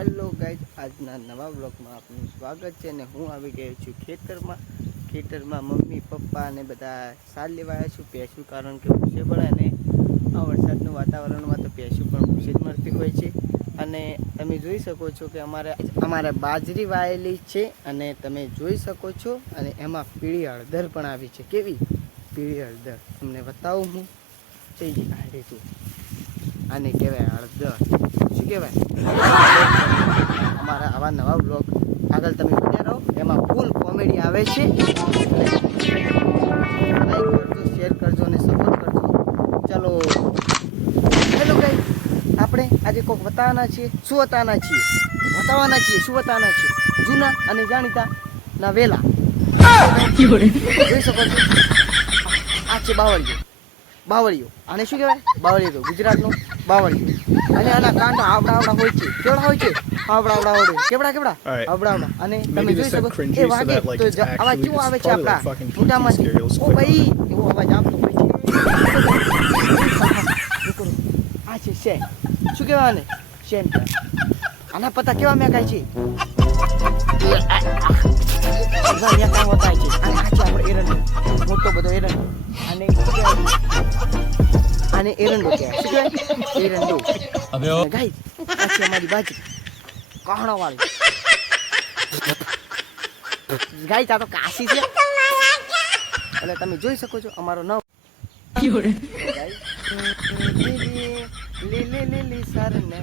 Hello guys, આજના નવા બ્લોગમાં આપનું સ્વાગત છે. અને હું આવી ગયો છું ખેતરમાં મમ્મી પપ્પા અને બધા સાર લેવા આવ્યા છું ભેંસું, કારણ કે ભૂસે પડે અને આ વરસાદનું વાતાવરણમાં તો ભેંસું પણ ભૂસે જ મળતી હોય છે. અને તમે જોઈ શકો છો કે અમારે બાજરી વાયેલી છે અને તમે જોઈ શકો છો. અને એમાં પીળી હળદર પણ આવી છે. કેવી પીળી હળદર તમને બતાવું હું. થઈ ગઈ આડે તું, આને કહેવાય હળદર. શું કહેવાય? અમારા આવા નવા બ્લોગ આગળ તમે જોતા રહો, એમાં ફૂલ કોમેડી આવે છે. લાઈક કરજો, શેર કરજો અને સપોર્ટ કરજો. ચલો, હેલો ગાઈસ, આપણે આજે કોઈક બતાવવાના છીએ. શું બતાવવાના છીએ? જૂના અને જાણીતા ના વેલા. જોઈ શકો છો, આ છે બાવળિયો. આને શું કહેવાય? બાવળિયો તો ગુજરાતનો બાવળિયો. અને આના કાંટા આવડા હોય છે. કેવડા હોય છે? આવડા હોય. કેવડા આવડા. અને તમે જોઈ શકો એ વાગે તો અવાજ કેવો આવે છે આપણા મોઢામાંથી. ઓ ભાઈ, એવો અવાજ આવતો હોય છે. આ છે શેન. શું કહેવાય આને? શેન. આના પત્તા કેવા મેકાય છે? મોટો બધો એરંડો. આને એરંડો કહેવાય. શું કહેવાય? એરંડો. ગાઈસ, આ છે અમારી બાજરી કહણો વાળી. ગાઈસ, આ તો કાશી છે. એટલે તમે જોઈ શકો છો અમારો નવ લીલી સરને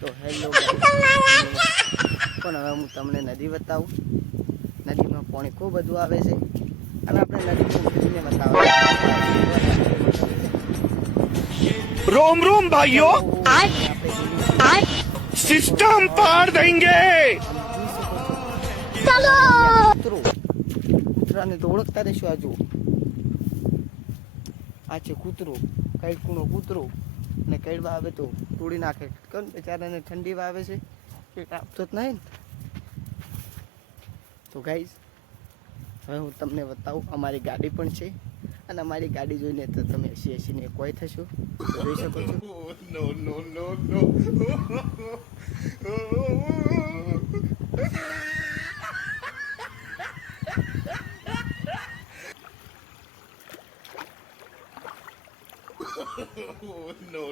તો હેલો પણ હવે હું તમને નદી બતાવું. નદીમાં પાણી ખૂબ બધું આવે છે અને આપણે નદીને બતાવવા. रोम रोम भाइयों, सिस्टम पार देंगे। કૂતરાને તો ઓળખતા રહેશું. આ જુઓ, આ છે કૂતરો. કઈ કૂણો કૂતરો. અને કઈડવા આવે તો તોડી નાખે. કોણ બેચારાને ઠંડી આવે છે, કંઈક આપતો જ નહીં. તો ગાઈઝ, હવે હું તમને બતાવું. અમારી ગાડી પણ છે અને અમારી ગાડી જોઈને તો તમે હસીને કોઈ થશો. જોઈ શકો છો. No.